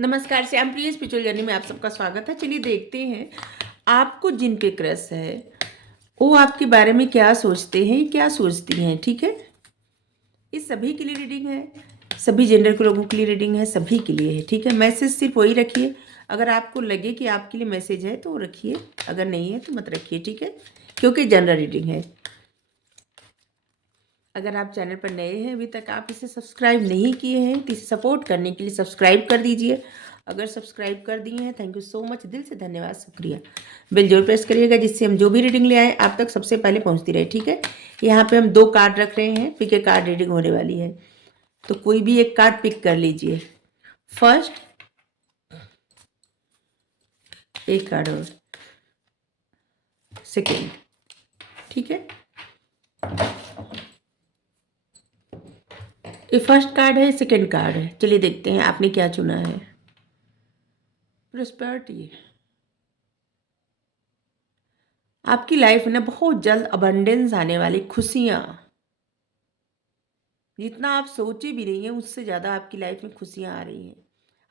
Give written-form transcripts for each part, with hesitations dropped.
नमस्कार, श्याम प्रिय spiritual journey में आप सबका स्वागत है। चलिए देखते हैं आपको जिन पे क्रश है वो आपके बारे में क्या सोचते हैं, क्या सोचती हैं। ठीक है, इस सभी के लिए रीडिंग है, सभी जेंडर के लोगों के लिए रीडिंग है, सभी के लिए है। ठीक है, मैसेज सिर्फ वही रखिए। अगर आपको लगे कि आपके लिए मैसेज है तो रखिए, अगर नहीं है तो मत रखिए। ठीक है, क्योंकि जनरल रीडिंग है। अगर आप चैनल पर नए हैं, अभी तक आप इसे सब्सक्राइब नहीं किए हैं तो इसे सपोर्ट करने के लिए सब्सक्राइब कर दीजिए। अगर सब्सक्राइब कर दिए हैं, थैंक यू सो मच, दिल से धन्यवाद, शुक्रिया। बेल जरूर प्रेस करिएगा जिससे हम जो भी रीडिंग ले आए आप तक सबसे पहले पहुंचती रहे। ठीक है, यहाँ पे हम 2 कार्ड रख रहे हैं, पिक ए कार्ड रीडिंग होने वाली है, तो कोई भी एक कार्ड पिक कर लीजिए। फर्स्ट एक कार्ड और सेकेंड। ठीक है, ये फर्स्ट कार्ड है, सेकेंड कार्ड है। चलिए देखते हैं आपने क्या चुना है। प्रॉस्पेरिटी, आपकी लाइफ में बहुत जल्द अबंडेंस आने वाली, खुशियाँ, जितना आप सोचे भी नहीं है उससे ज़्यादा आपकी लाइफ में खुशियाँ आ रही हैं।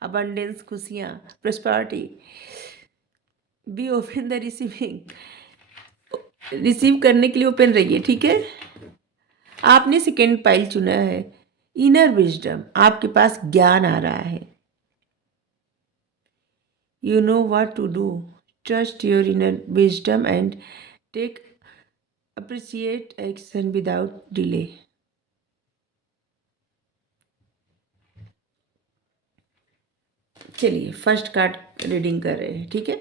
अबंडेंस, खुशियाँ, prosperity. Be open the receiving, receive करने के लिए ओपन रहिए। ठीक है, आपने सेकेंड पाइल चुना है, इनर विजडम, आपके पास ज्ञान आ रहा है। You know what to do, trust your inner wisdom and take appreciate action without delay. चलिए फर्स्ट कार्ड रीडिंग कर रहे हैं। ठीक है,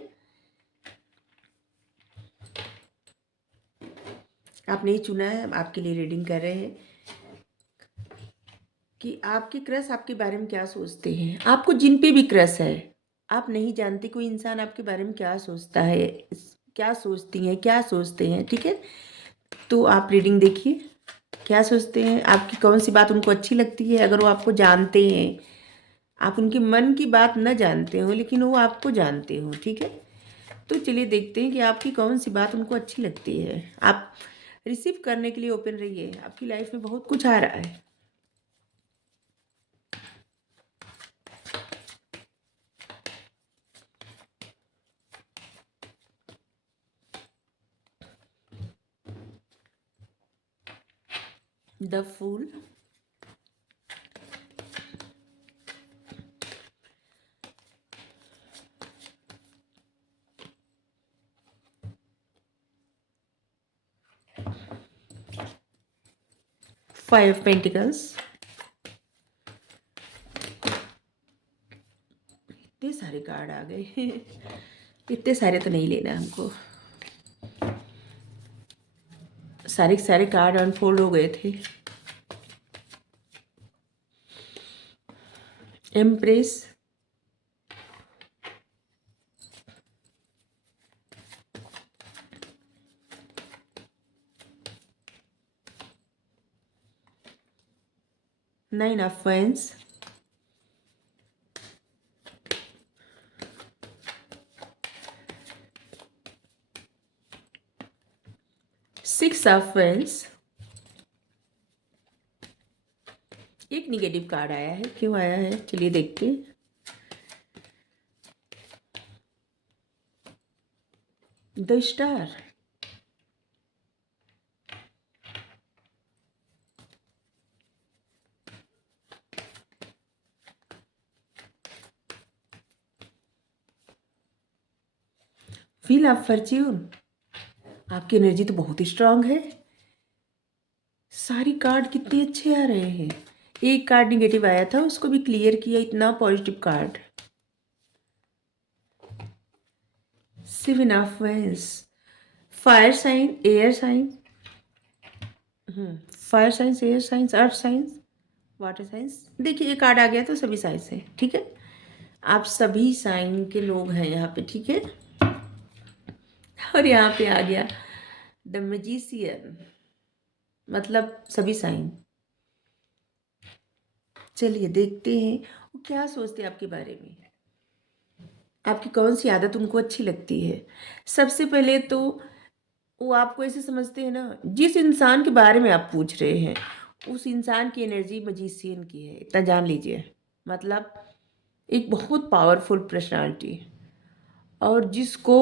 आपने ही चुना है, हम आपके लिए रीडिंग कर रहे हैं कि आपके क्रश आपके बारे में क्या सोचते हैं। आपको जिन पे भी क्रश है, आप नहीं जानते कोई इंसान आपके बारे में क्या सोचता है, क्या सोचती हैं, क्या सोचते हैं। ठीक है, तो आप रीडिंग देखिए, क्या सोचते हैं, आपकी कौन सी बात उनको अच्छी लगती है। अगर वो आपको जानते हैं, आप उनके मन की बात न जानते हो लेकिन वो आपको जानते हो। ठीक है, तो चलिए देखते हैं कि आपकी कौन सी बात उनको अच्छी लगती है। आप रिसीव करने के लिए ओपन रहिए, आपकी लाइफ में बहुत कुछ आ रहा है। The fool, five of pentacles. इतने सारे कार्ड आ गए इतने सारे तो नहीं लेना हमको, सारे के सारे कार्ड अनफोल्ड हो गए थे। Empress, nine of wands, six of wands. एक निगेटिव कार्ड आया है, क्यों आया है चलिए देखते हैं। The star, wheel of Fortune. आपकी एनर्जी तो बहुत ही स्ट्रांग है, सारी कार्ड कितने अच्छे आ रहे हैं। एक कार्ड निगेटिव आया था, उसको भी क्लियर किया, इतना positive card. Seven of wands, fire sign, air sign, fire signs, air signs, earth signs, water signs. देखिए ये कार्ड आ गया तो सभी साइंस है। ठीक है, आप सभी साइन के लोग हैं यहाँ पे। ठीक है, और यहाँ पे आ गया द मैजिशियन, मतलब सभी साइन। चलिए देखते हैं वो क्या सोचते हैं आपके बारे में, आपकी कौन सी आदत उनको अच्छी लगती है। सबसे पहले तो वो आपको ऐसे समझते हैं ना, जिस इंसान के बारे में आप पूछ रहे हैं उस इंसान की एनर्जी मैजिशियन की है, इतना जान लीजिए। मतलब एक बहुत पावरफुल पर्सनालिटी, और जिसको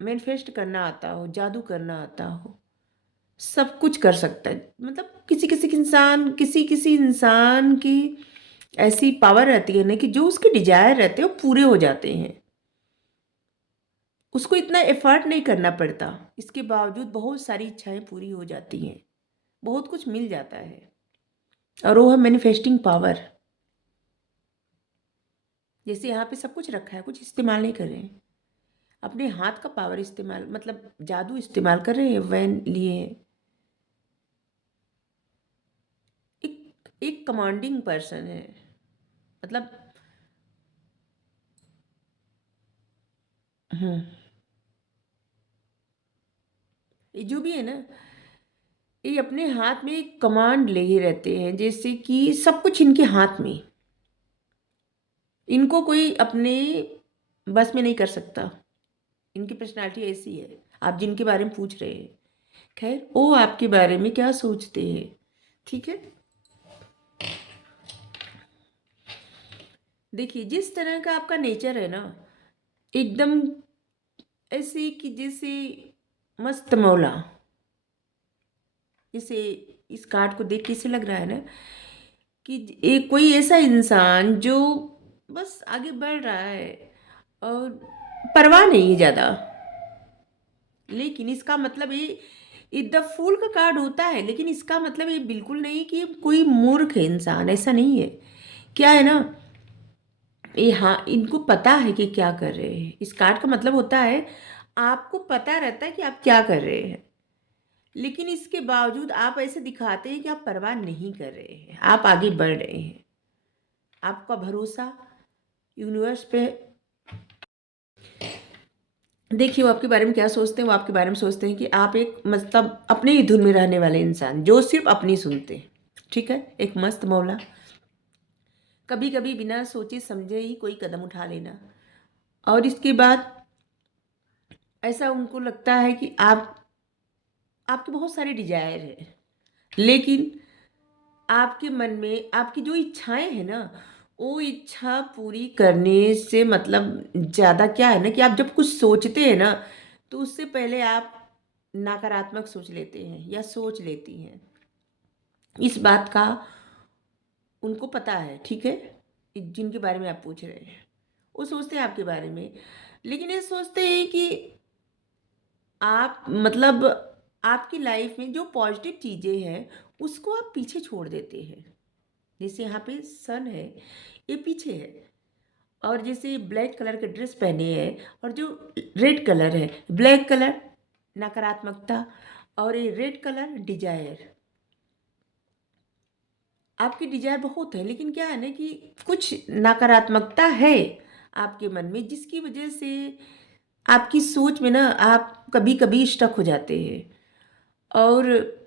मैनिफेस्ट करना आता हो, जादू करना आता हो, सब कुछ कर सकता है। मतलब किसी किसी इंसान की ऐसी पावर रहती है ना कि जो उसके डिजायर रहते हैं वो पूरे हो जाते हैं। उसको इतना एफर्ट नहीं करना पड़ता, इसके बावजूद बहुत सारी इच्छाएं पूरी हो जाती हैं, बहुत कुछ मिल जाता है। और वो है मैनिफेस्टिंग पावर। जैसे यहाँ पे सब कुछ रखा है, कुछ इस्तेमाल नहीं कर रहे हैं, अपने हाथ का पावर इस्तेमाल, मतलब जादू इस्तेमाल कर रहे हैं, वैन लिए हैं। एक एक कमांडिंग पर्सन है, मतलब हम्म, ये जो भी है ना, ये अपने हाथ में एक कमांड ले ही रहते हैं, जैसे कि सब कुछ इनके हाथ में, इनको कोई अपने बस में नहीं कर सकता। इनकी पर्सनालिटी ऐसी है। आप जिनके बारे में पूछ रहे हैं, खैर वो आपके बारे में क्या सोचते हैं, ठीक है। देखिए, जिस तरह का आपका नेचर है ना, एकदम ऐसे कि जैसे मस्त मौला, जैसे इस कार्ड को देख के ऐसे लग रहा है ना कि एक कोई ऐसा इंसान जो बस आगे बढ़ रहा है और परवाह नहीं है ज़्यादा। लेकिन इसका मतलब ये द फूल का कार्ड होता है, लेकिन इसका मतलब ये बिल्कुल नहीं कि कोई मूर्ख है इंसान, ऐसा नहीं है। क्या है ना, ये हाँ, इनको पता है कि क्या कर रहे हैं। इस कार्ड का मतलब होता है आपको पता रहता है कि आप क्या कर रहे हैं, लेकिन इसके बावजूद आप ऐसे दिखाते हैं कि आप परवाह नहीं कर रहे हैं, आप आगे बढ़ रहे हैं। आपका भरोसा यूनिवर्स पे। देखिए, वो आपके बारे में क्या सोचते हैं, वो आपके बारे में सोचते हैं कि आप एक मतलब अपने ही धुन में रहने वाले इंसान जो सिर्फ अपनी सुनते हैं, ठीक है। एक मस्त मौला, कभी कभी बिना सोचे समझे ही कोई कदम उठा लेना, और इसके बाद ऐसा उनको लगता है कि आपके बहुत सारे डिजायर है, लेकिन आपके मन में आपकी जो इच्छाएं हैं ना, वो इच्छा पूरी करने से मतलब ज़्यादा क्या है ना कि आप जब कुछ सोचते हैं ना, तो उससे पहले आप नकारात्मक सोच लेते हैं या सोच लेती हैं। इस बात का उनको पता है, ठीक है। जिनके बारे में आप पूछ रहे हैं, वो सोचते हैं आपके बारे में, लेकिन ये सोचते हैं कि आप मतलब आपकी लाइफ में जो पॉजिटिव चीज़ें हैं उसको आप पीछे छोड़ देते हैं। जैसे यहाँ पे सन है, ये पीछे है, और जैसे ब्लैक कलर के ड्रेस पहने हैं, और जो रेड कलर है, ब्लैक कलर नकारात्मकता, और ये रेड कलर डिजायर। आपकी डिजायर बहुत है, लेकिन क्या है ना कि कुछ नकारात्मकता है आपके मन में, जिसकी वजह से आपकी सोच में ना आप कभी कभी स्टक हो जाते हैं, और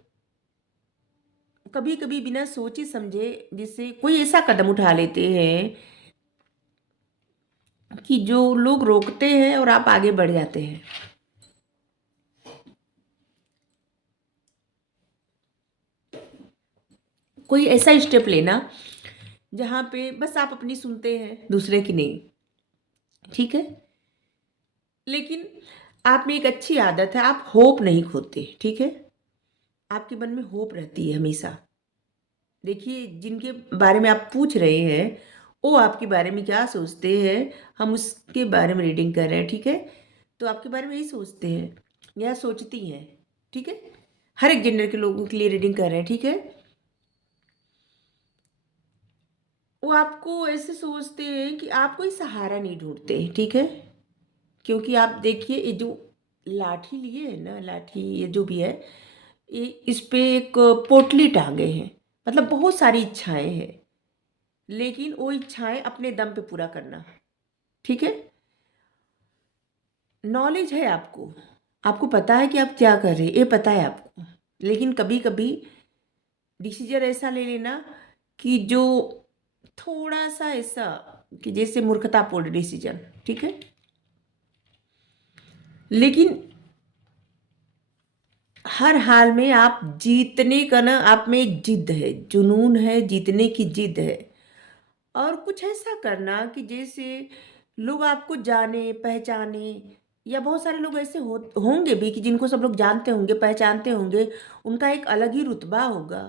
कभी कभी बिना सोचे समझे जिससे कोई ऐसा कदम उठा लेते हैं कि जो लोग रोकते हैं और आप आगे बढ़ जाते हैं। कोई ऐसा स्टेप लेना जहाँ पे बस आप अपनी सुनते हैं, दूसरे की नहीं, ठीक है। लेकिन आप में एक अच्छी आदत है, आप होप नहीं खोते, ठीक है। आपके मन में होप रहती है हमेशा। देखिए, जिनके बारे में आप पूछ रहे हैं वो आपके बारे में क्या सोचते हैं, हम उसके बारे में रीडिंग कर रहे हैं, ठीक है। तो आपके बारे में यही सोचते हैं या सोचती हैं, ठीक है। हर एक जेंडर के लोगों के लिए रीडिंग कर रहे हैं, ठीक है। वो आपको ऐसे सोचते हैं कि आप कोई सहारा नहीं ढूंढते, ठीक है। क्योंकि आप देखिए, ये जो लाठी लिए है ना, लाठी ये जो भी है, ये इस पे एक पोटली टांगे हैं, मतलब बहुत सारी इच्छाएं हैं, लेकिन वो इच्छाएं अपने दम पे पूरा करना, ठीक है। नॉलेज है आपको, आपको पता है कि आप क्या कर रहे हैं, ये पता है आपको, लेकिन कभी कभी डिसीजन ऐसा ले लेना कि जो थोड़ा सा ऐसा कि जैसे मूर्खतापूर्ण डिसीजन, ठीक है। लेकिन हर हाल में आप जीतने का ना, आप में एक जिद है, जुनून है, जीतने की जिद है, और कुछ ऐसा करना कि जैसे लोग आपको जाने पहचाने, या बहुत सारे लोग ऐसे होंगे भी कि जिनको सब लोग जानते होंगे पहचानते होंगे, उनका एक अलग ही रुतबा होगा।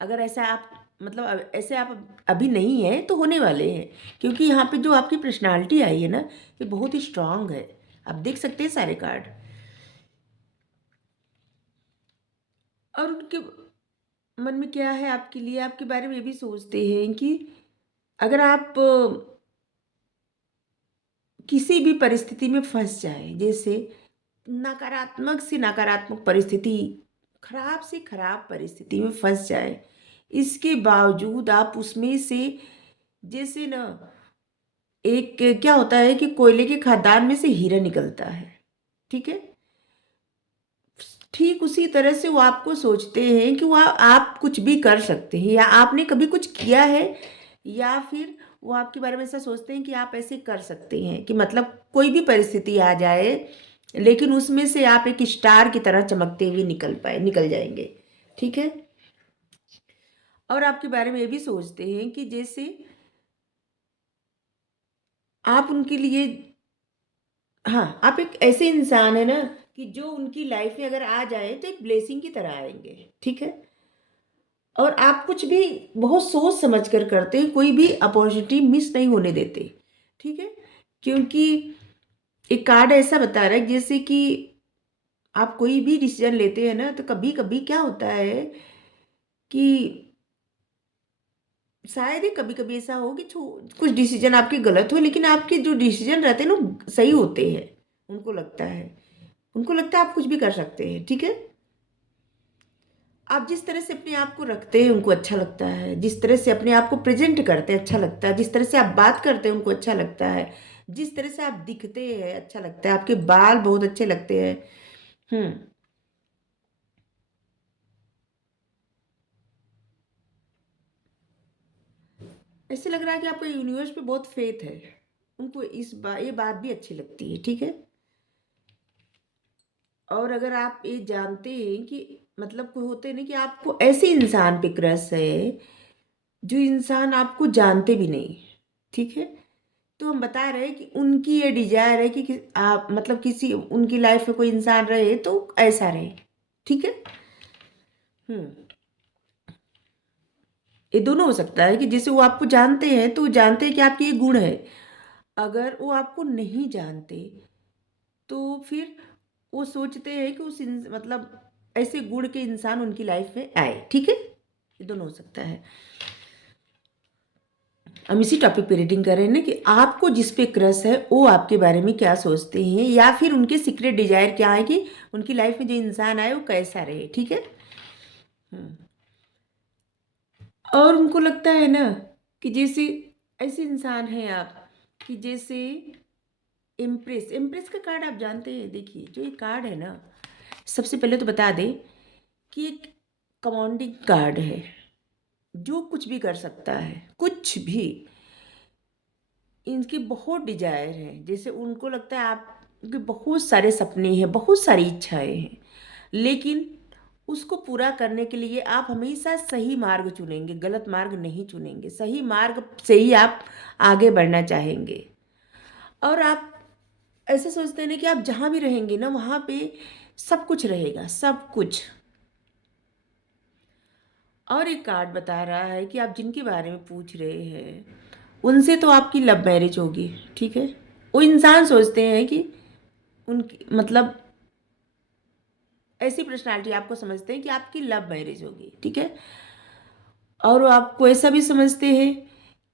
अगर ऐसा आप मतलब ऐसे आप अभी नहीं है तो होने वाले हैं, क्योंकि यहाँ पे जो आपकी पर्सनालिटी आई है ना, ये बहुत ही स्ट्रांग है। आप देख सकते हैं सारे कार्ड। और उनके मन में क्या है आपके लिए, आपके बारे में ये भी सोचते हैं कि अगर आप किसी भी परिस्थिति में फंस जाए, जैसे नकारात्मक से नकारात्मक परिस्थिति, खराब से खराब परिस्थिति में फंस जाए, इसके बावजूद आप उसमें से, जैसे ना एक क्या होता है कि कोयले के खदान में से हीरा निकलता है, ठीक है, ठीक उसी तरह से वो आपको सोचते हैं कि वह आप कुछ भी कर सकते हैं, या आपने कभी कुछ किया है, या फिर वो आपके बारे में ऐसा सोचते हैं कि आप ऐसे कर सकते हैं कि मतलब कोई भी परिस्थिति आ जाए लेकिन उसमें से आप एक स्टार की तरह चमकते हुए निकल जाएंगे, ठीक है। और आपके बारे में ये भी सोचते हैं कि जैसे आप उनके लिए, हाँ, आप एक ऐसे इंसान है ना कि जो उनकी लाइफ में अगर आ जाए तो एक ब्लेसिंग की तरह आएंगे, ठीक है। और आप कुछ भी बहुत सोच समझ कर करते हैं, कोई भी अपॉर्चुनिटी मिस नहीं होने देते, ठीक है। क्योंकि एक कार्ड ऐसा बता रहा है जैसे कि आप कोई भी डिसीजन लेते हैं ना, तो कभी कभी क्या होता है कि शायद ही कभी कभी ऐसा हो कि कुछ डिसीजन आपके गलत हो, लेकिन आपके जो डिसीजन रहते हैं ना सही होते हैं। उनको लगता है उनको लगता है आप कुछ भी कर सकते हैं, ठीक है। आप जिस तरह से अपने आप को रखते हैं उनको अच्छा लगता है, जिस तरह से अपने आप को प्रेजेंट करते हैं अच्छा लगता है, जिस तरह से आप बात करते हैं उनको अच्छा लगता है, जिस तरह से आप दिखते हैं अच्छा लगता है, आपके बाल बहुत अच्छे लगते हैं। हम्म। ऐसे लग रहा है कि आपको यूनिवर्स पे बहुत फेथ है, उनको ये बात भी अच्छी लगती है, ठीक है। और अगर आप ये जानते हैं कि मतलब कोई होते नहीं कि आपको ऐसे इंसान पे क्रश है जो इंसान आपको जानते भी नहीं, ठीक है। तो हम बता रहे हैं कि उनकी ये डिजायर है कि आप मतलब किसी उनकी लाइफ में कोई इंसान रहे तो ऐसा रहे, ठीक है। हम्म। ये दोनों हो सकता है कि जैसे वो आपको जानते हैं तो वो जानते हैं कि आपके ये गुण है। अगर वो आपको नहीं जानते तो फिर वो सोचते हैं कि मतलब ऐसे गुण के इंसान उनकी लाइफ में आए, ठीक है। ये दोनों हो सकता है। हम इसी टॉपिक पे रीडिंग कर रहे हैं ना कि आपको जिस पे क्रश है वो आपके बारे में क्या सोचते हैं, या फिर उनके सीक्रेट डिजायर क्या है कि उनकी लाइफ में जो इंसान आए वो कैसा रहे, ठीक है। हम्म। और उनको लगता है ना कि जैसे ऐसे इंसान हैं आप कि जैसे इम्प्रेस इम्प्रेस का कार्ड आप जानते हैं। देखिए जो ये कार्ड है ना, सबसे पहले तो बता दें कि एक कमांडिंग कार्ड है, जो कुछ भी कर सकता है, कुछ भी। इनकी बहुत डिजायर है, जैसे उनको लगता है आपके बहुत सारे सपने हैं, बहुत सारी इच्छाएं हैं, लेकिन उसको पूरा करने के लिए आप हमेशा सही मार्ग चुनेंगे, गलत मार्ग नहीं चुनेंगे, सही मार्ग से ही आप आगे बढ़ना चाहेंगे। और आप ऐसे सोचते हैं ना कि आप जहाँ भी रहेंगे ना वहाँ पे सब कुछ रहेगा, सब कुछ। और एक कार्ड बता रहा है कि आप जिनके बारे में पूछ रहे हैं उनसे तो आपकी लव मैरिज होगी, ठीक है। वो इंसान सोचते हैं कि उनकी मतलब ऐसी पर्सनालिटी आपको समझते हैं कि आपकी लव मैरिज होगी, ठीक है। और वो आपको ऐसा भी समझते हैं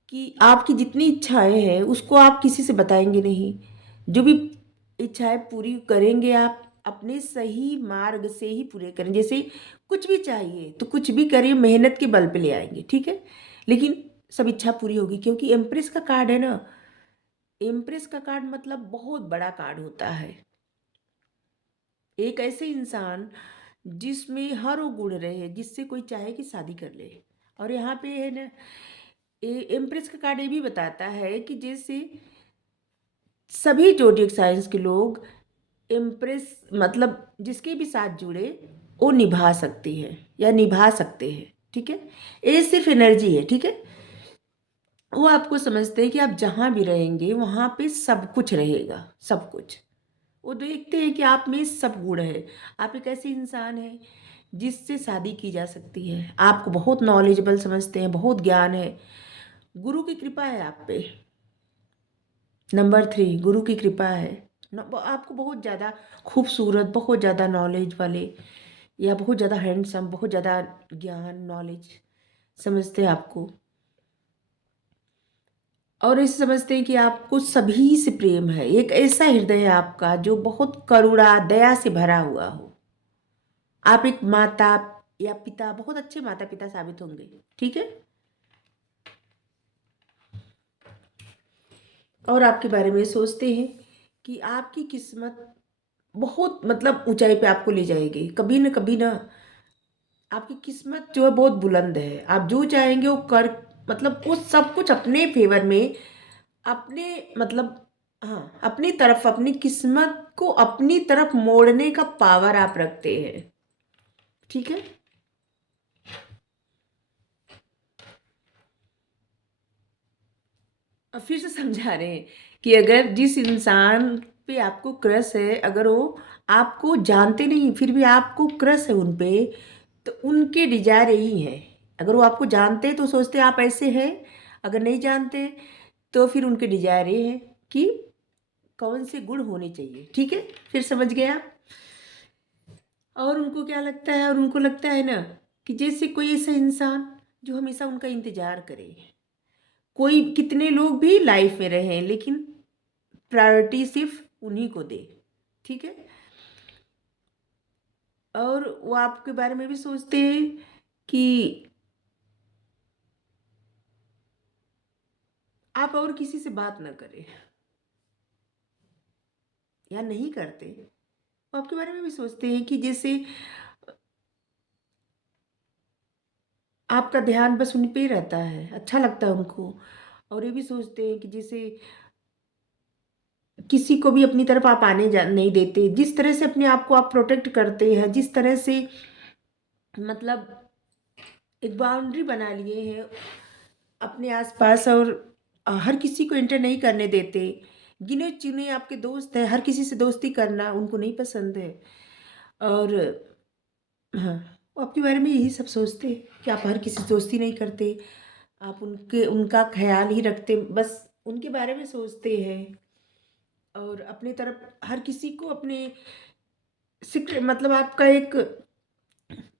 कि आपकी जितनी इच्छाएं हैं उसको आप किसी से बताएंगे नहीं, जो भी इच्छाएं पूरी करेंगे आप अपने सही मार्ग से ही पूरे करें। जैसे कुछ भी चाहिए तो कुछ भी करिए, मेहनत के बल पे ले आएंगे, ठीक है। लेकिन सब इच्छा पूरी होगी, क्योंकि एम्प्रेस का कार्ड है ना। एम्प्रेस का कार्ड मतलब बहुत बड़ा कार्ड होता है। एक ऐसे इंसान जिसमें हर वो गुण रहे जिससे कोई चाहे कि शादी कर ले। और यहाँ पे है ना, एम्प्रेस का कार्ड ये भी बताता है कि जैसे सभी जोडियक साइंस के लोग इम्प्रेस मतलब जिसके भी साथ जुड़े वो निभा सकती है या निभा सकते हैं, ठीक है। ये सिर्फ एनर्जी है, ठीक है। वो आपको समझते हैं कि आप जहाँ भी रहेंगे वहाँ पे सब कुछ रहेगा, सब कुछ। वो देखते हैं कि आप में सब गुण है। आप एक ऐसे इंसान हैं जिससे शादी की जा सकती है। आपको बहुत नॉलेजेबल समझते हैं, बहुत ज्ञान है। गुरु की कृपा है आप पे। नंबर 3, गुरु की कृपा है। आपको बहुत ज़्यादा खूबसूरत, बहुत ज़्यादा नॉलेज वाले, या बहुत ज़्यादा हैंडसम, बहुत ज़्यादा ज्ञान नॉलेज समझते हैं आपको। और ऐसे समझते हैं कि आपको सभी से प्रेम है। एक ऐसा हृदय है आपका जो बहुत करुणा दया से भरा हुआ हो। आप एक माता या पिता, बहुत अच्छे माता पिता साबित होंगे। ठीक है। और आपके बारे में सोचते हैं कि आपकी किस्मत बहुत मतलब ऊंचाई पे आपको ले जाएगी। कभी न कभी ना आपकी किस्मत जो है बहुत बुलंद है। आप जो चाहेंगे वो कर, मतलब वो सब कुछ अपने फेवर में, अपने मतलब, हाँ, अपनी तरफ, अपनी किस्मत को अपनी तरफ मोड़ने का पावर आप रखते हैं। ठीक है। अब फिर से समझा रहे हैं कि अगर जिस इंसान पे आपको क्रश है, अगर वो आपको जानते नहीं फिर भी आपको क्रश है उन पे, तो उनके डिजायर यही है। अगर वो आपको जानते तो सोचते आप ऐसे हैं, अगर नहीं जानते तो फिर उनके डिजायर ये है कि कौन से गुण होने चाहिए। ठीक है, फिर समझ गया। और उनको क्या लगता है, और उनको लगता है ना कि जैसे कोई ऐसा इंसान जो हमेशा उनका इंतजार करे। कोई कितने लोग भी लाइफ में रहे लेकिन प्रायोरिटी सिर्फ उन्हीं को दे। ठीक है। और वो आपके बारे में भी सोचते हैं कि आप और किसी से बात ना करें, या नहीं करते। वो आपके बारे में भी सोचते हैं कि जैसे आपका ध्यान बस उन पे ही रहता है, अच्छा लगता है उनको। और ये भी सोचते हैं कि जैसे किसी को भी अपनी तरफ आप आने जा नहीं देते। जिस तरह से अपने आप को आप प्रोटेक्ट करते हैं, जिस तरह से मतलब एक बाउंड्री बना लिए हैं अपने आसपास, और हर किसी को एंटर नहीं करने देते। गिने चुने आपके दोस्त हैं, हर किसी से दोस्ती करना उनको नहीं पसंद है। और हाँ, वो आपके बारे में यही सब सोचते हैं कि आप हर किसी से दोस्ती नहीं करते, आप उनके उनका ख्याल ही रखते, बस उनके बारे में सोचते हैं। और अपनी तरफ हर किसी को अपने सीक्रेट, मतलब आपका एक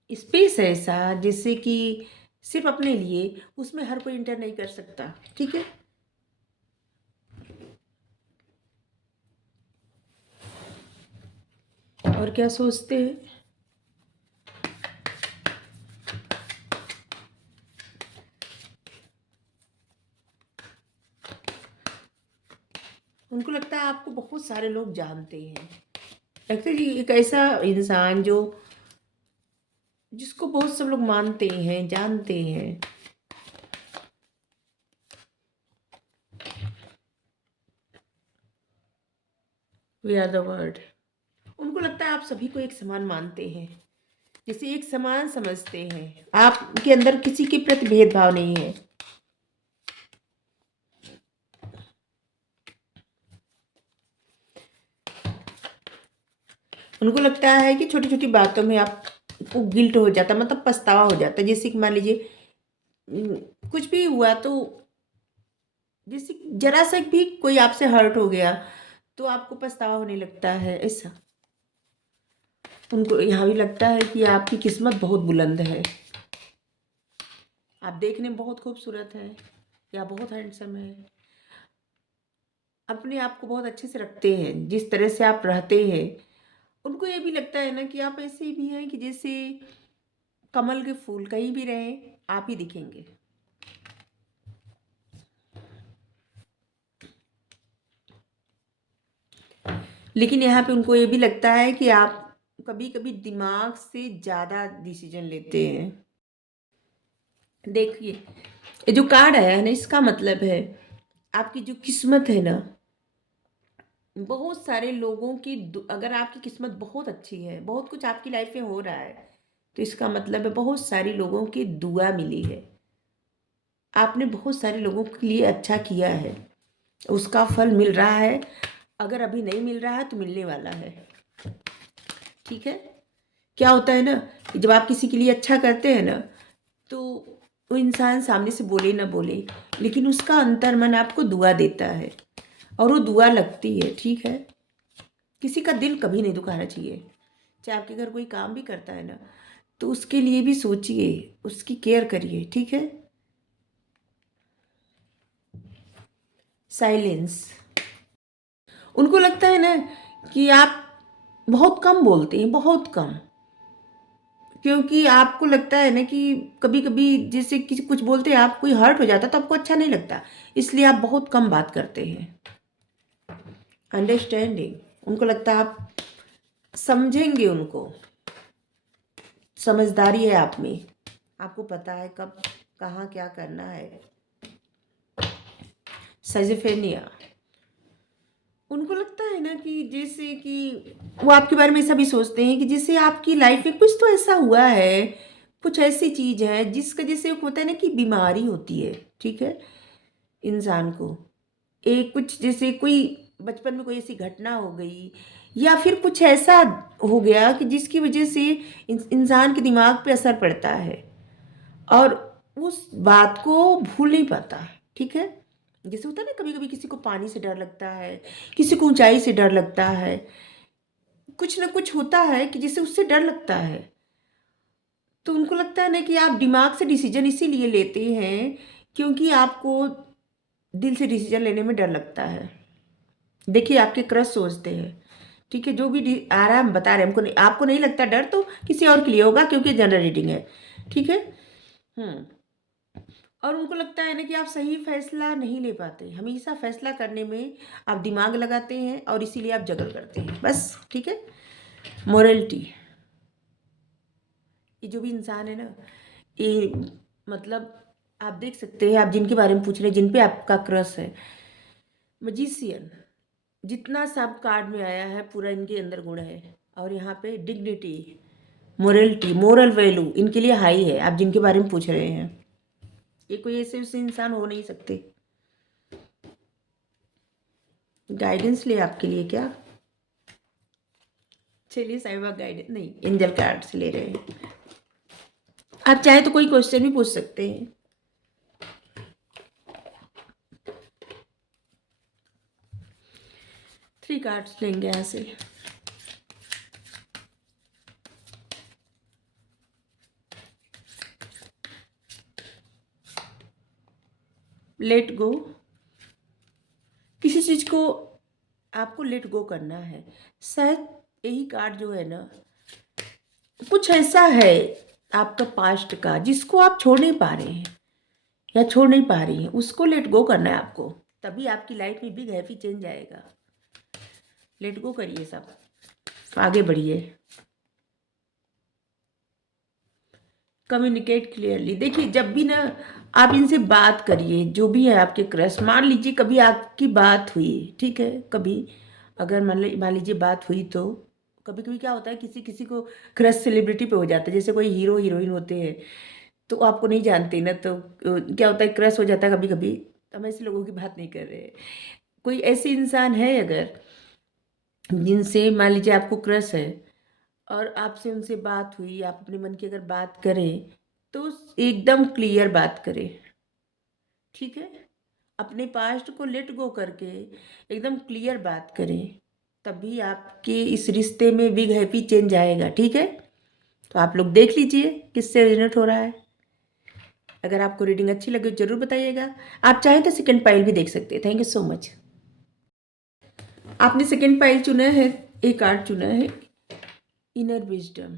स्पेस है ऐसा जैसे कि सिर्फ अपने लिए, उसमें हर कोई इंटर नहीं कर सकता। ठीक है। और क्या सोचते हैं, उनको लगता है आपको बहुत सारे लोग जानते हैं। लगता है कि एक ऐसा इंसान जो जिसको बहुत सब लोग मानते हैं, जानते हैं। We are the word. उनको लगता है आप सभी को एक समान मानते हैं, जैसे एक समान समझते हैं। आपके अंदर किसी के प्रति भेदभाव नहीं है। उनको लगता है कि छोटी छोटी बातों में आपको गिल्ट हो जाता, मतलब पछतावा हो जाता है। जैसे कि मान लीजिए उम, कुछ भी हुआ तो, जैसे जरा सा भी कोई आपसे हर्ट हो गया तो आपको पछतावा होने लगता है, ऐसा। उनको यहाँ भी लगता है कि आपकी किस्मत बहुत बुलंद है। आप देखने में बहुत खूबसूरत हैं, या बहुत हैंडसम है। अपने आप को बहुत अच्छे से रखते हैं, जिस तरह से आप रहते हैं। उनको ये भी लगता है ना कि आप ऐसे भी हैं कि जैसे कमल के फूल, कहीं भी रहें आप ही दिखेंगे। लेकिन यहाँ पे उनको ये भी लगता है कि आप कभी कभी दिमाग से ज़्यादा डिसीजन लेते हैं। देखिए, ये जो कार्ड है ना, इसका मतलब है आपकी जो किस्मत है ना, बहुत सारे लोगों की अगर आपकी किस्मत बहुत अच्छी है, बहुत कुछ आपकी लाइफ में हो रहा है, तो इसका मतलब है बहुत सारी लोगों की दुआ मिली है। आपने बहुत सारे लोगों के लिए अच्छा किया है, उसका फल मिल रहा है। अगर अभी नहीं मिल रहा है तो मिलने वाला है, ठीक है। क्या होता है ना कि जब आप किसी के लिए अच्छा करते हैं ना, तो वो इंसान सामने से बोले ना बोले, लेकिन उसका अंतर्मन आपको दुआ देता है और वो दुआ लगती है, ठीक है। किसी का दिल कभी नहीं दुखाना चाहिए। चाहे आपके घर कोई काम भी करता है ना, तो उसके लिए भी सोचिए, उसकी केयर करिए, ठीक है। साइलेंस। उनको लगता है ना कि आप बहुत कम बोलते हैं, बहुत कम, क्योंकि आपको लगता है ना कि कभी कभी जैसे किसी कुछ बोलते हैं, आप कोई हर्ट हो जाता है तो आपको अच्छा नहीं लगता, इसलिए आप बहुत कम बात करते हैं। अंडरस्टैंडिंग। उनको लगता है आप समझेंगे उनको, समझदारी है आप में, आपको पता है कब कहाँ क्या करना है। सजिफेनिया। उनको लगता है ना कि जैसे कि वो आपके बारे में ऐसा भी सोचते हैं कि जैसे आपकी लाइफ में कुछ तो ऐसा हुआ है, कुछ ऐसी चीज है जिसका जैसे होता है ना कि बीमारी होती है, ठीक है। इंसान को एक कुछ जैसे कोई बचपन में कोई ऐसी घटना हो गई, या फिर कुछ ऐसा हो गया कि जिसकी वजह से इंसान के दिमाग पे असर पड़ता है और उस बात को भूल नहीं पाता, ठीक है। जैसे होता है ना, कभी कभी किसी को पानी से डर लगता है, किसी को ऊंचाई से डर लगता है, कुछ ना कुछ होता है कि जिससे उससे डर लगता है। तो उनको लगता है ना कि आप दिमाग से डिसीजन इसीलिए लेते हैं क्योंकि आपको दिल से डिसीजन लेने में डर लगता है। देखिए आपके क्रश सोचते हैं, ठीक है। जो भी आ रहा है हम बता रहे हैं, हमको नहीं, आपको नहीं लगता डर तो किसी और के लिए होगा क्योंकि जनरल रीडिंग है, ठीक है। हम्म। और उनको लगता है ना कि आप सही फैसला नहीं ले पाते, हमेशा फैसला करने में आप दिमाग लगाते हैं और इसीलिए आप जगल करते हैं, बस, ठीक है। मोरलिटी। ये जो भी इंसान है ना, ये मतलब आप देख सकते हैं, आप जिनके बारे में पूछ रहे हैं, जिन पे आपका क्रश है। मजिशियन। जितना सब कार्ड में आया है पूरा इनके अंदर गुण है, और यहाँ पे डिग्निटी, मोरलिटी, मोरल वैल्यू इनके लिए हाई है, आप जिनके बारे में पूछ रहे हैं। ये कोई ऐसे वैसे इंसान हो नहीं सकते। गाइडेंस ले आपके लिए क्या? चलिए साईं बाबा गाइडेंस नहीं, एंजल कार्ड से ले रहे हैं। आप चाहे तो कोई क्वेश्चन भी पूछ सकते हैं। थ्री कार्ड्स लेंगे यहाँ से। Let go. किसी चीज को आपको लेट गो करना है। शायद यही कार्ड जो है ना, कुछ ऐसा है आपका पास्ट का जिसको आप छोड़ नहीं पा रहे हैं या छोड़ नहीं पा रही हैं, उसको लेट गो करना है आपको, तभी आपकी लाइफ में बिग हैप्पी चेंज आएगा। लेट गो करिए सब, आगे बढ़िए। Communicate clearly. देखिए जब भी ना आप इनसे बात करिए, जो भी है आपके क्रश, मान लीजिए कभी आपकी बात हुई, ठीक है, कभी अगर मान लीजिए बात हुई, तो कभी कभी क्या होता है किसी किसी को क्रश सेलिब्रिटी पे हो जाता है, जैसे कोई हीरो हीरोइन होते हैं तो आपको नहीं जानते ना, तो क्या होता है क्रश हो जाता है कभी कभी। तो हम ऐसे लोगों की बात नहीं कर रहे हैं। कोई ऐसे इंसान है अगर जिनसे मान लीजिए आपको क्रश है और आपसे उनसे बात हुई, आप अपने मन की अगर बात करें तो एकदम क्लियर बात करें, ठीक है। अपने पास्ट को लेट गो करके एकदम क्लियर बात करें, तभी आपके इस रिश्ते में बिग हैप्पी चेंज आएगा, ठीक है। तो आप लोग देख लीजिए किससे रिजनेट हो रहा है। अगर आपको रीडिंग अच्छी लगे तो जरूर बताइएगा। आप चाहें तो सेकंड पाइल भी देख सकते हैं। Thank you so much. आपने सेकंड पाइल चुना है, एक कार्ड चुना है, inner wisdom.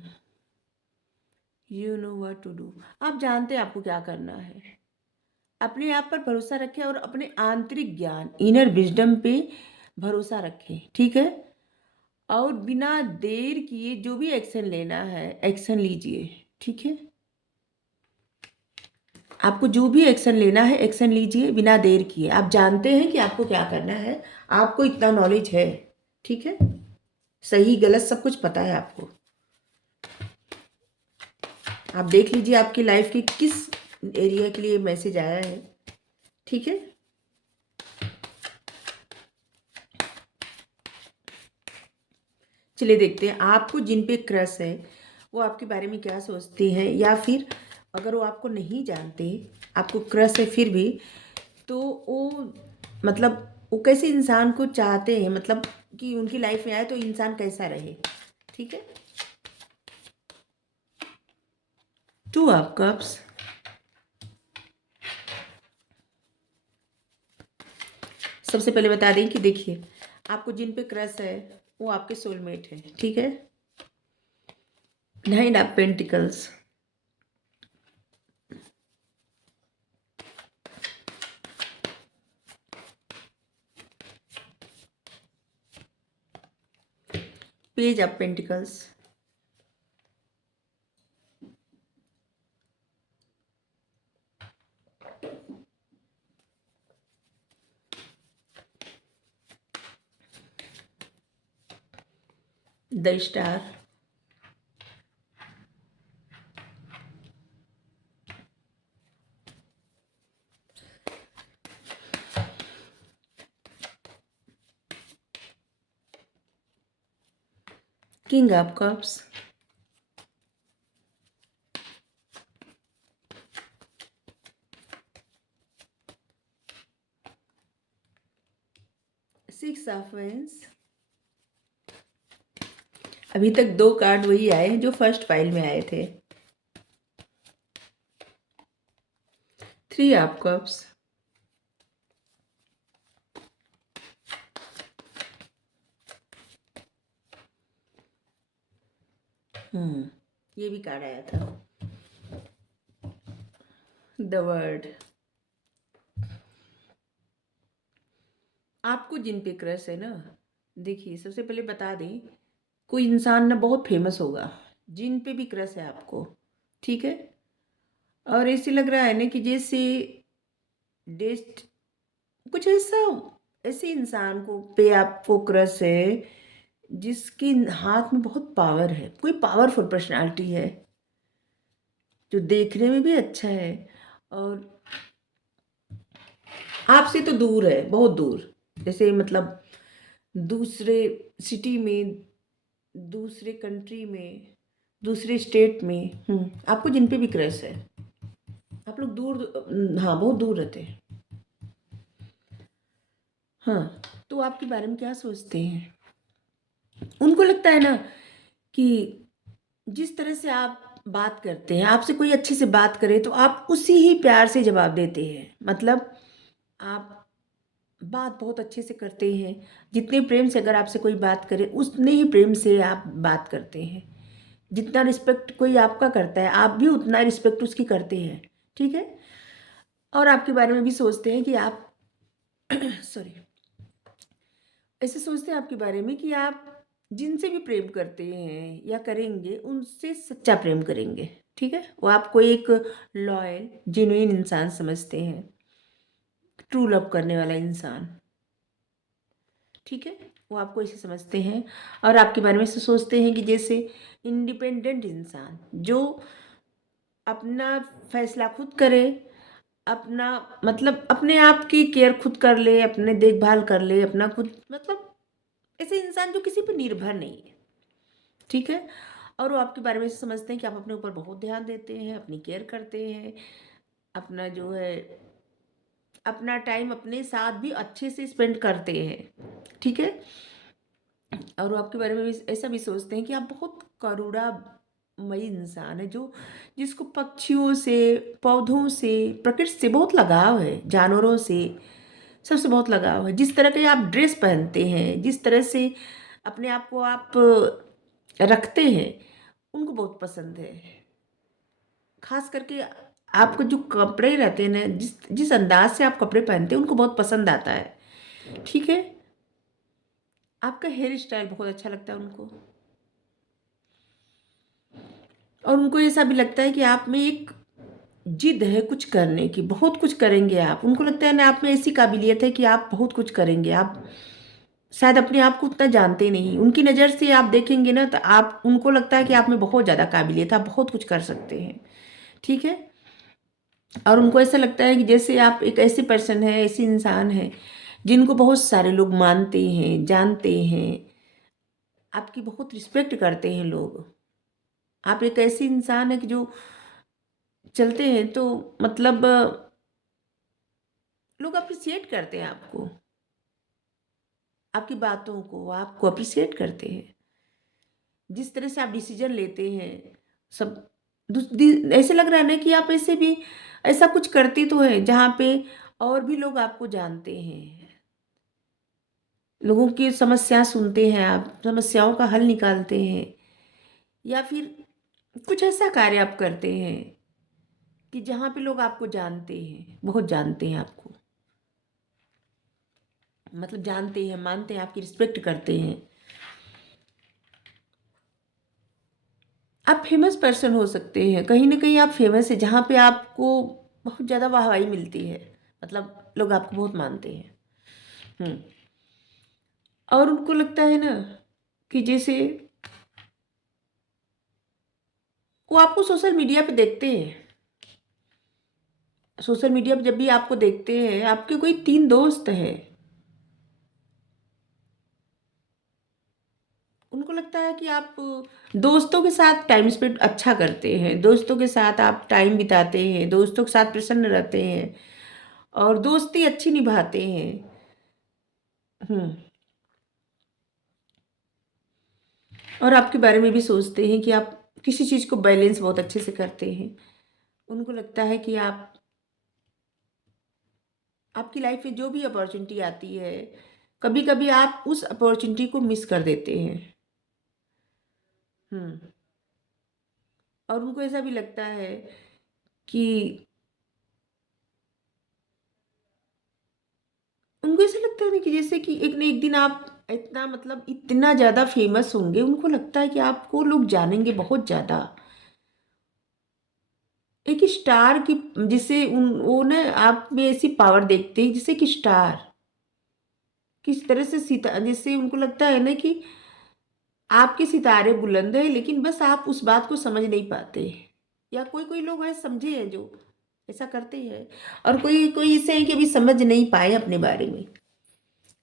You know what to do. आप जानते हैं आपको क्या करना है। अपने आप पर भरोसा रखें और अपने आंतरिक ज्ञान, इनर विजडम पे भरोसा रखें, ठीक है। और बिना देर किए जो भी एक्शन लेना है एक्शन लीजिए, ठीक है। आपको जो भी एक्शन लेना है एक्शन लीजिए बिना देर किए। आप जानते हैं कि आपको क्या करना है, आपको इतना नॉलेज है, ठीक है। सही गलत सब कुछ पता है आपको। आप देख लीजिए आपकी लाइफ की किस एरिया के लिए मैसेज आया है, ठीक है। चलिए देखते हैं आपको जिन पे क्रश है वो आपके बारे में क्या सोचते हैं, या फिर अगर वो आपको नहीं जानते, आपको क्रश है फिर भी, तो वो मतलब वो कैसे इंसान को चाहते हैं, मतलब कि उनकी लाइफ में आए तो इंसान कैसा रहे, ठीक है। 2 ऑफ कप्स। सबसे पहले बता दें कि देखिए आपको जिन पे क्रश है वो आपके सोलमेट है, ठीक है। 9 of pentacles. Page of pentacles. The star. King of cups. Six of wands. अभी तक 2 कार्ड वही आए हैं जो फर्स्ट फाइल में आए थे। 3 ऑफ कप्स। ये भी कार्ड आया था, द वर्ड। आपको जिन पे क्रश है ना, देखिए सबसे पहले बता दें, कोई इंसान ना बहुत फेमस होगा जिन पे भी क्रश है आपको, ठीक है। और ऐसे लग रहा है ना कि जैसे डेस्ट कुछ ऐसा, ऐसे इंसान को पे आपको क्रश है जिसके हाथ में बहुत पावर है, कोई पावरफुल पर्सनालिटी है जो देखने में भी अच्छा है और आपसे तो दूर है, बहुत दूर, जैसे मतलब दूसरे सिटी में, दूसरे कंट्री में, दूसरे स्टेट में। आपको जिन पे भी क्रश है, आप लोग दूर, हाँ बहुत दूर रहते हैं। हाँ, तो आपके बारे में क्या सोचते हैं? उनको लगता है ना कि जिस तरह से आप बात करते हैं, आपसे कोई अच्छे से बात करे तो आप उसी ही प्यार से जवाब देते हैं, मतलब आप बात बहुत अच्छे से करते हैं। जितने प्रेम से अगर आपसे कोई बात करे उतने ही प्रेम से आप बात करते हैं। जितना रिस्पेक्ट कोई आपका करता है आप भी उतना रिस्पेक्ट उसकी करते हैं, ठीक है। और आपके बारे में भी सोचते हैं कि आप सॉरी, ऐसे सोचते हैं आपके बारे में कि आप जिनसे भी प्रेम करते हैं या करेंगे उनसे सच्चा प्रेम करेंगे, ठीक है। वो आपको एक लॉयल जेन्युइन इंसान समझते हैं, ट्रू लव करने वाला इंसान, ठीक है। वो आपको ऐसे समझते हैं और आपके बारे में ऐसे सोचते हैं कि जैसे इंडिपेंडेंट इंसान जो अपना फैसला खुद करे, अपना मतलब अपने आप की केयर खुद कर ले, अपने देखभाल कर ले, अपना खुद, मतलब ऐसे इंसान जो किसी पर निर्भर नहीं है, ठीक है। और वो आपके बारे में समझते हैं कि आप अपने ऊपर बहुत ध्यान देते हैं, अपनी केयर करते हैं, अपना जो है अपना टाइम अपने साथ भी अच्छे से स्पेंड करते हैं, ठीक है। और वो आपके बारे में भी ऐसा भी सोचते हैं कि आप बहुत करुणामयी इंसान है, जो जिसको पक्षियों से, पौधों से, प्रकृति से बहुत लगाव है, जानवरों से, सबसे बहुत लगाव है। जिस तरह के आप ड्रेस पहनते हैं, जिस तरह से अपने आप को आप रखते हैं, उनको बहुत पसंद है। खास करके आपको जो कपड़े रहते हैं ना, जिस जिस अंदाज से आप कपड़े पहनते हैं उनको बहुत पसंद आता है, ठीक है। आपका हेयर स्टाइल बहुत अच्छा लगता है उनको, और उनको ऐसा भी लगता है कि आप में एक जिद है कुछ करने की, बहुत कुछ करेंगे आप। उनको लगता है ना आप में ऐसी काबिलियत है कि आप बहुत कुछ करेंगे। आप शायद अपने आप को उतना जानते नहीं, उनकी नज़र से आप देखेंगे ना तो आप, उनको लगता है कि आप में बहुत ज़्यादा काबिलियत है, आप बहुत कुछ कर सकते हैं, ठीक है। और उनको ऐसा लगता है कि जैसे आप एक ऐसे पर्सन है, ऐसे इंसान है जिनको बहुत सारे लोग मानते हैं, जानते हैं, आपकी बहुत रिस्पेक्ट करते हैं लोग। आप एक ऐसी इंसान है कि जो चलते हैं तो मतलब लोग अप्रिसिएट करते हैं आपको, आपकी बातों को, आपको अप्रिसिएट करते हैं। जिस तरह से आप डिसीजन लेते हैं, सब ऐसे लग रहा है ना कि आप ऐसे भी ऐसा कुछ करते तो है जहाँ पे और भी लोग आपको जानते हैं, लोगों की समस्या सुनते हैं, आप समस्याओं का हल निकालते हैं, या फिर कुछ ऐसा कार्य आप करते हैं कि जहाँ पे लोग आपको जानते हैं, बहुत जानते हैं आपको, मतलब जानते हैं, मानते हैं, आपकी रिस्पेक्ट करते हैं। आप फेमस पर्सन हो सकते हैं, कहीं ना कहीं आप फेमस है जहाँ पे आपको बहुत ज़्यादा वाहवाही मिलती है, मतलब लोग आपको बहुत मानते हैं। और उनको लगता है ना कि जैसे वो आपको सोशल मीडिया पे देखते हैं, सोशल मीडिया पे जब भी आपको देखते हैं, आपके कोई 3 दोस्त हैं, उनको लगता है कि आप दोस्तों के साथ टाइम स्पेंड अच्छा करते हैं, दोस्तों के साथ आप टाइम बिताते हैं, दोस्तों के साथ प्रसन्न रहते हैं और दोस्ती अच्छी निभाते हैं। हम्म और आपके बारे में भी सोचते हैं कि आप किसी चीज़ को बैलेंस बहुत अच्छे से करते हैं। उनको लगता है कि आप, आपकी लाइफ में जो भी अपॉर्चुनिटी आती है, कभी कभी आप उस अपॉर्चुनिटी को मिस कर देते हैं। हम्म और उनको ऐसा भी लगता है कि, उनको ऐसा लगता है ना कि जैसे कि एक न एक दिन आप इतना, मतलब इतना ज़्यादा फेमस होंगे, उनको लगता है कि आपको लोग जानेंगे बहुत ज़्यादा, एक स्टार की, जिसे उन वो ना आप में ऐसी पावर देखते हैं जैसे कि स्टार किस तरह से सीता, जैसे उनको लगता है ना कि आपके सितारे बुलंद है, लेकिन बस आप उस बात को समझ नहीं पाते, या कोई कोई लोग ऐसे समझे हैं जो ऐसा करते हैं, और कोई कोई ऐसे हैं कि अभी समझ नहीं पाए अपने बारे में।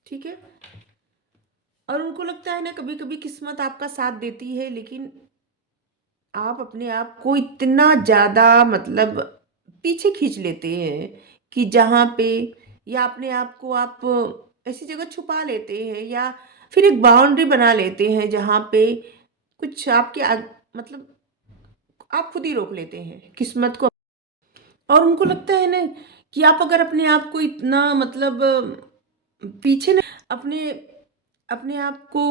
ठीक है। और उनको लगता है ना कभी कभी किस्मत आपका साथ देती है, लेकिन आप अपने आप को इतना ज़्यादा, मतलब पीछे खींच लेते हैं कि जहाँ पे, या अपने आप को आप ऐसी जगह छुपा लेते हैं, या फिर एक बाउंड्री बना लेते हैं जहाँ पे कुछ आपके मतलब आप खुद ही रोक लेते हैं किस्मत को। और उनको लगता है ना कि आप अगर अपने आप को इतना, मतलब पीछे ना, अपने अपने आप को,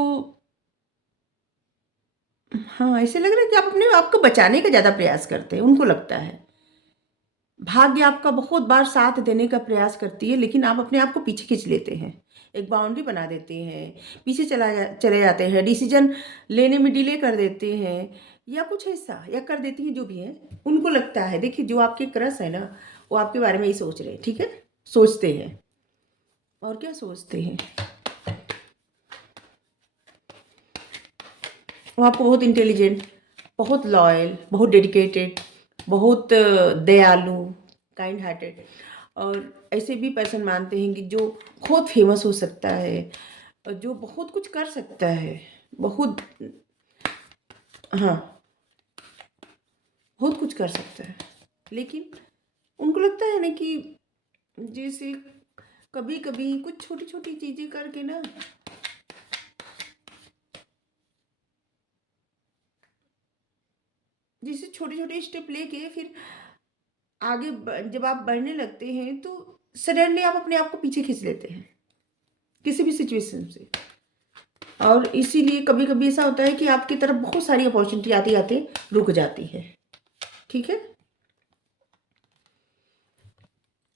हाँ, ऐसे लग रहा है कि आप अपने आप को बचाने का ज़्यादा प्रयास करते हैं। उनको लगता है भाग्य आपका बहुत बार साथ देने का प्रयास करती है, लेकिन आप अपने आप को पीछे खींच लेते हैं, एक बाउंड्री बना देते हैं, पीछे चले जाते हैं, डिसीजन लेने में डिले कर देते हैं, या कुछ ऐसा या कर देती हैं, जो भी है। उनको लगता है, देखिए जो आपके क्रश है ना, वो आपके बारे में ही सोच रहे हैं। ठीक है, सोचते हैं, और क्या सोचते हैं, वो आपको बहुत इंटेलिजेंट, बहुत लॉयल, बहुत डेडिकेटेड, बहुत दयालु, काइंड हार्टेड, और ऐसे भी पर्सन मानते हैं कि जो बहुत फेमस हो सकता है, और जो बहुत कुछ कर सकता है, बहुत, हाँ, बहुत कुछ कर सकता है, लेकिन उनको लगता है ना कि जैसे कभी कभी कुछ छोटी छोटी चीज़ें करके ना, जैसे छोटे छोटे स्टेप लेके फिर आगे जब आप बढ़ने लगते हैं तो सडनली आप अपने आप को पीछे खींच लेते हैं किसी भी सिचुएशन से। और इसीलिए कभी कभी ऐसा होता है कि आपकी तरफ बहुत सारी अपॉर्चुनिटी आती आती रुक जाती है। ठीक है।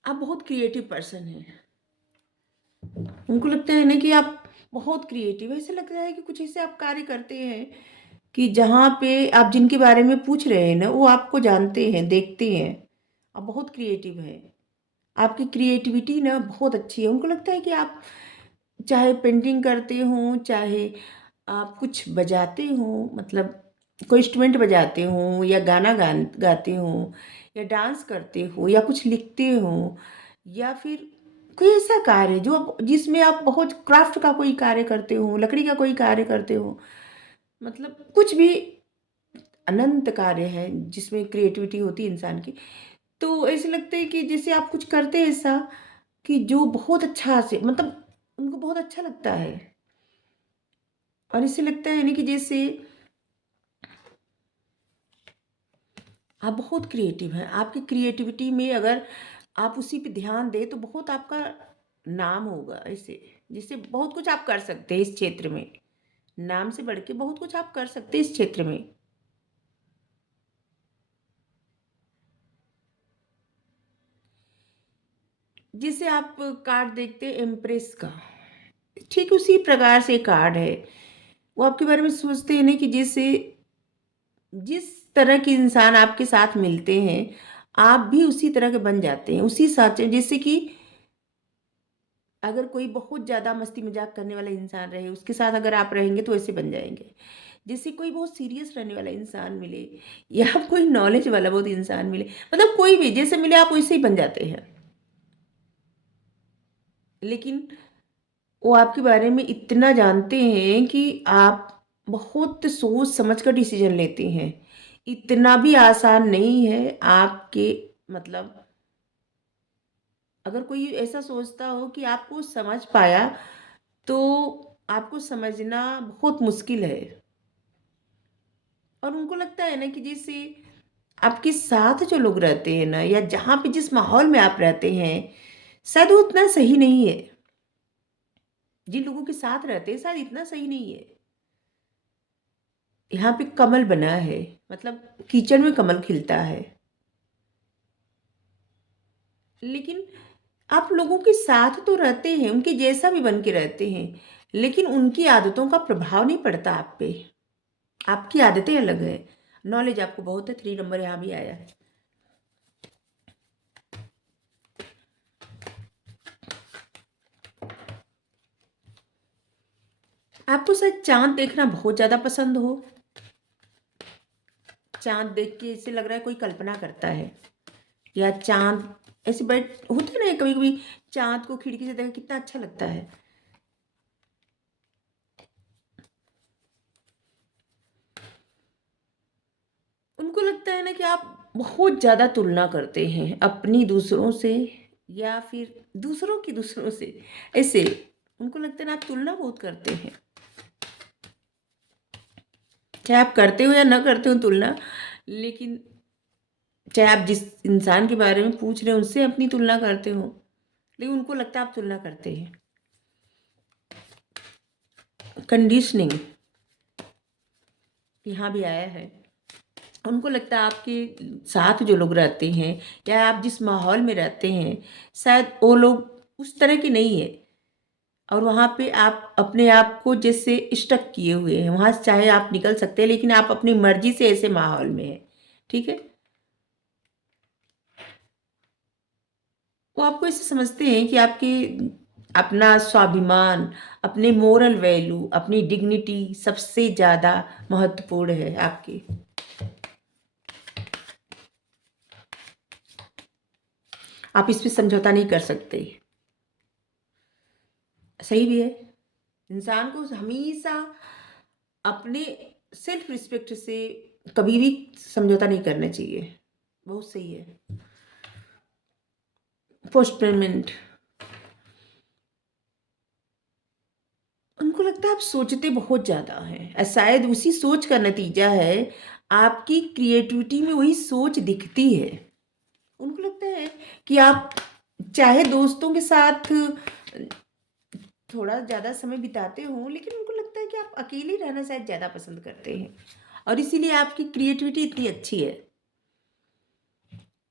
आप बहुत क्रिएटिव पर्सन हैं, उनको लगता है ना कि आप बहुत क्रिएटिव, ऐसे लगता है कि कुछ ऐसे आप कार्य करते हैं कि जहाँ पे आप जिनके बारे में पूछ रहे हैं ना, वो आपको जानते हैं, देखते हैं, आप बहुत क्रिएटिव हैं, आपकी क्रिएटिविटी ना बहुत अच्छी है। उनको लगता है कि आप चाहे पेंटिंग करते हो, चाहे आप कुछ बजाते हो, मतलब कोई इंस्ट्रूमेंट बजाते हो या गाना गाते हो या डांस करते हो या कुछ लिखते हो या फिर कोई ऐसा कार्य जो जिसमें आप बहुत क्राफ्ट का कोई कार्य करते हो, लकड़ी का कोई कार्य करते हो, मतलब कुछ भी अनंत कार्य है जिसमें क्रिएटिविटी होती है इंसान की। तो ऐसे लगता है कि जैसे आप कुछ करते हैं ऐसा कि जो बहुत अच्छा से मतलब उनको बहुत अच्छा लगता है। और इससे लगता है ना कि जैसे आप बहुत क्रिएटिव हैं, आपकी क्रिएटिविटी में अगर आप उसी पे ध्यान दें तो बहुत आपका नाम होगा ऐसे, जिससे बहुत कुछ आप कर सकते हैं इस क्षेत्र में। नाम से बढ़ के बहुत कुछ आप कर सकते हैं इस क्षेत्र में। जैसे आप कार्ड देखते हैं एम्प्रेस का, ठीक उसी प्रकार से कार्ड है। वो आपके बारे में सोचते हैं ना कि जैसे जिस तरह के इंसान आपके साथ मिलते हैं, आप भी उसी तरह के बन जाते हैं, उसी साथ जैसे कि अगर कोई बहुत ज़्यादा मस्ती मजाक करने वाला इंसान रहे, उसके साथ अगर आप रहेंगे तो वैसे बन जाएंगे। जैसे कोई बहुत सीरियस रहने वाला इंसान मिले या कोई नॉलेज वाला बहुत इंसान मिले, मतलब कोई भी जैसे मिले आप वैसे ही बन जाते हैं। लेकिन वो आपके बारे में इतना जानते हैं कि आप बहुत सोच समझ कर डिसीजन लेते हैं। इतना भी आसान नहीं है आपके, मतलब अगर कोई ऐसा सोचता हो कि आपको समझ पाया तो आपको समझना बहुत मुश्किल है। और उनको लगता है ना कि जैसे आपके साथ जो लोग रहते हैं ना, या जहाँ पे जिस माहौल में आप रहते हैं, शायद वो उतना सही नहीं है। जिन लोगों के साथ रहते हैं शायद इतना सही नहीं है। यहाँ पे कमल बना है, मतलब कीचड़ में कमल खिलता है। लेकिन आप लोगों के साथ तो रहते हैं, उनके जैसा भी बन के रहते हैं, लेकिन उनकी आदतों का प्रभाव नहीं पड़ता आप पे। आपकी आदतें अलग है। नॉलेज आपको बहुत है, 3 नंबर यहाँ भी आया है। आपको शायद चाँद देखना बहुत ज़्यादा पसंद हो। चाँद देख के ऐसे लग रहा है कोई कल्पना करता है, या चाँद ऐसे बैठ होता है ना कभी-कभी, चाँद को खिड़की से देखा कितना अच्छा लगता है। उनको लगता है ना कि आप बहुत ज़्यादा तुलना करते हैं अपनी दूसरों से, या फिर दूसरों की दूसरों से, ऐसे उनको लगता है ना आप तुलना बहुत करते हैं। चाहे आप करते हो या ना करते हो तुलना, लेकिन चाहे आप जिस इंसान के बारे में पूछ रहे हो उनसे अपनी तुलना करते हो, लेकिन उनको लगता है आप तुलना करते हैं। कंडीशनिंग यहाँ भी आया है। उनको लगता है आपके साथ जो लोग रहते हैं या आप जिस माहौल में रहते हैं, शायद वो लोग उस तरह के नहीं है। और वहाँ पे आप अपने आप को जैसे स्टक किए हुए हैं, वहाँ से चाहे आप निकल सकते हैं लेकिन आप अपनी मर्जी से ऐसे माहौल में हैं। ठीक है। वो आपको ऐसे समझते हैं कि आपके अपना स्वाभिमान, अपने मोरल वैल्यू, अपनी डिग्निटी सबसे ज़्यादा महत्वपूर्ण है आपकी। आप इस पे समझौता नहीं कर सकते। सही भी है। इंसान को हमेशा अपने सेल्फ रिस्पेक्ट से कभी भी समझौता नहीं करना चाहिए। बहुत सही है। पोस्टपोनमेंट, उनको लगता है आप सोचते बहुत ज़्यादा हैं, शायद उसी सोच का नतीजा है आपकी क्रिएटिविटी में वही सोच दिखती है। उनको लगता है कि आप चाहे दोस्तों के साथ थोड़ा ज़्यादा समय बिताते हो, लेकिन उनको लगता है कि आप अकेले रहना शायद ज़्यादा पसंद करते हैं, और इसीलिए आपकी क्रिएटिविटी इतनी अच्छी है।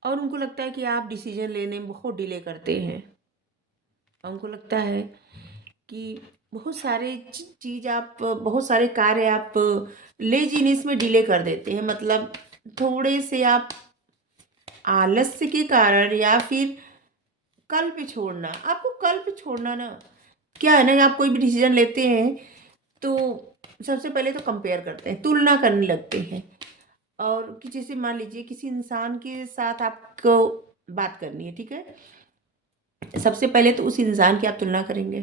और उनको लगता है कि आप डिसीजन लेने में बहुत डिले करते हैं। और उनको लगता है कि बहुत सारे चीज़ आप, बहुत सारे कार्य आप लेज़ीनेस में डिले कर देते हैं, मतलब थोड़े से आप आलस्य के कारण, या फिर कल पे छोड़ना। आपको कल पे छोड़ना ना, क्या है ना, आप कोई भी डिसीजन लेते हैं तो सबसे पहले तो कंपेयर करते हैं, तुलना करने लगते हैं। और कि जैसे मान लीजिए किसी इंसान के साथ आपको बात करनी है, ठीक है, सबसे पहले तो उस इंसान की आप तुलना करेंगे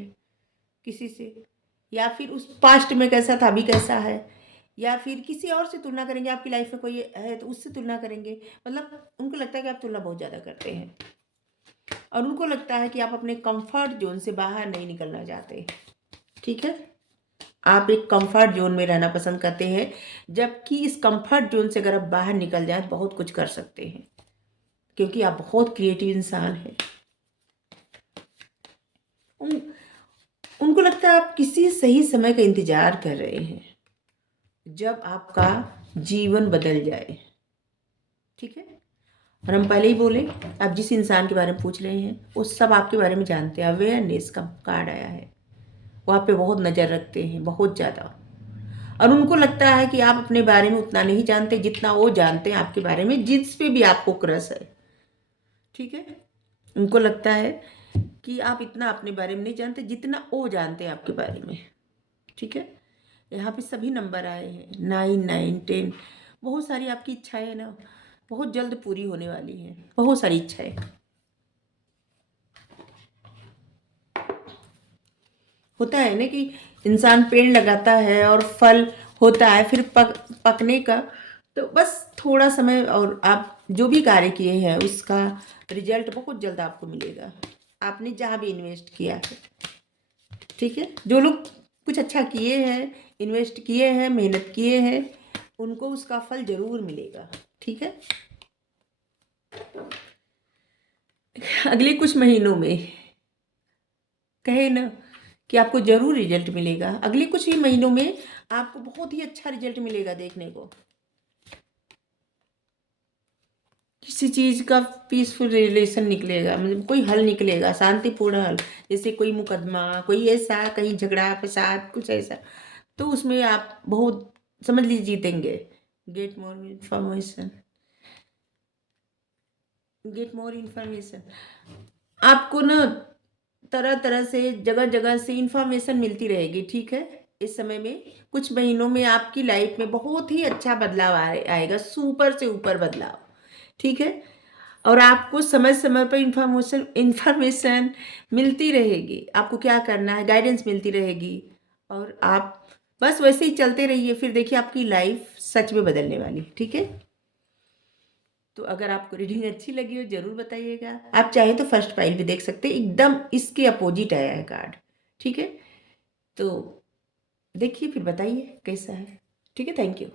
किसी से, या फिर उस पास्ट में कैसा था अभी कैसा है, या फिर किसी और से तुलना करेंगे। आपकी लाइफ में कोई है तो उससे तुलना करेंगे। मतलब उनको लगता है कि आप तुलना बहुत ज़्यादा करते हैं, और उनको लगता है कि आप अपने कंफर्ट जोन से बाहर नहीं निकलना चाहते। ठीक है, आप एक कंफर्ट जोन में रहना पसंद करते हैं, जबकि इस कंफर्ट जोन से अगर आप बाहर निकल जाएं तो बहुत कुछ कर सकते हैं, क्योंकि आप बहुत क्रिएटिव इंसान हैं। उनको लगता है आप किसी सही समय का इंतजार कर रहे हैं जब आपका जीवन बदल जाए। ठीक है, और हम पहले ही बोले, आप जिस इंसान के बारे में पूछ रहे हैं वो सब आपके बारे में जानते हैं। अवेयरनेस का कार्ड आया है, वो आप पे बहुत नज़र रखते हैं, बहुत ज़्यादा। और उनको लगता है कि आप अपने बारे में उतना नहीं जानते जितना वो जानते हैं आपके बारे में, जिस पे भी आपको क्रश है। ठीक है, उनको लगता है कि आप इतना अपने बारे में नहीं जानते जितना वो जानते हैं आपके बारे में। ठीक है, यहाँ पे सभी नंबर आए हैं, 9, 9, 10। बहुत सारी आपकी इच्छाएं हैं ना, बहुत जल्द पूरी होने वाली हैं, बहुत सारी इच्छाएं। होता है ना कि इंसान पेड़ लगाता है और फल होता है, फिर पकने का तो बस थोड़ा समय, और आप जो भी कार्य किए हैं उसका रिजल्ट बहुत जल्द आपको मिलेगा, आपने जहाँ भी इन्वेस्ट किया है। ठीक है, जो लोग कुछ अच्छा किए हैं, इन्वेस्ट किए हैं, मेहनत किए हैं, उनको उसका फल जरूर मिलेगा। ठीक है, अगले कुछ महीनों में कहे ना कि आपको जरूर रिजल्ट मिलेगा। अगले कुछ ही महीनों में आपको बहुत ही अच्छा रिजल्ट मिलेगा देखने को। किसी चीज का पीसफुल रिलेशन निकलेगा, मतलब कोई हल निकलेगा, शांतिपूर्ण हल। जैसे कोई मुकदमा, कोई ऐसा कहीं झगड़ा फसाद कुछ ऐसा, तो उसमें आप बहुत समझ लीजिए जीतेंगे। Get more information, get more information. आपको ना तरह तरह से, जगह जगह से इंफॉर्मेशन मिलती रहेगी। ठीक है, इस समय में कुछ महीनों में आपकी लाइफ में बहुत ही अच्छा बदलाव आएगा, सुपर से ऊपर बदलाव। ठीक है, और आपको समय समय पर इंफॉर्मेशन मिलती रहेगी, आपको क्या करना है गाइडेंस मिलती रहेगी, और आप बस वैसे ही चलते रहिए, फिर देखिए आपकी लाइफ सच में बदलने वाली। ठीक है, तो अगर आपको रीडिंग अच्छी लगी हो जरूर बताइएगा। आप चाहे तो फर्स्ट फाइल भी देख सकते हैं, एकदम इसके अपोजिट आया है कार्ड। ठीक है, तो देखिए फिर बताइए कैसा है। ठीक है, थैंक यू।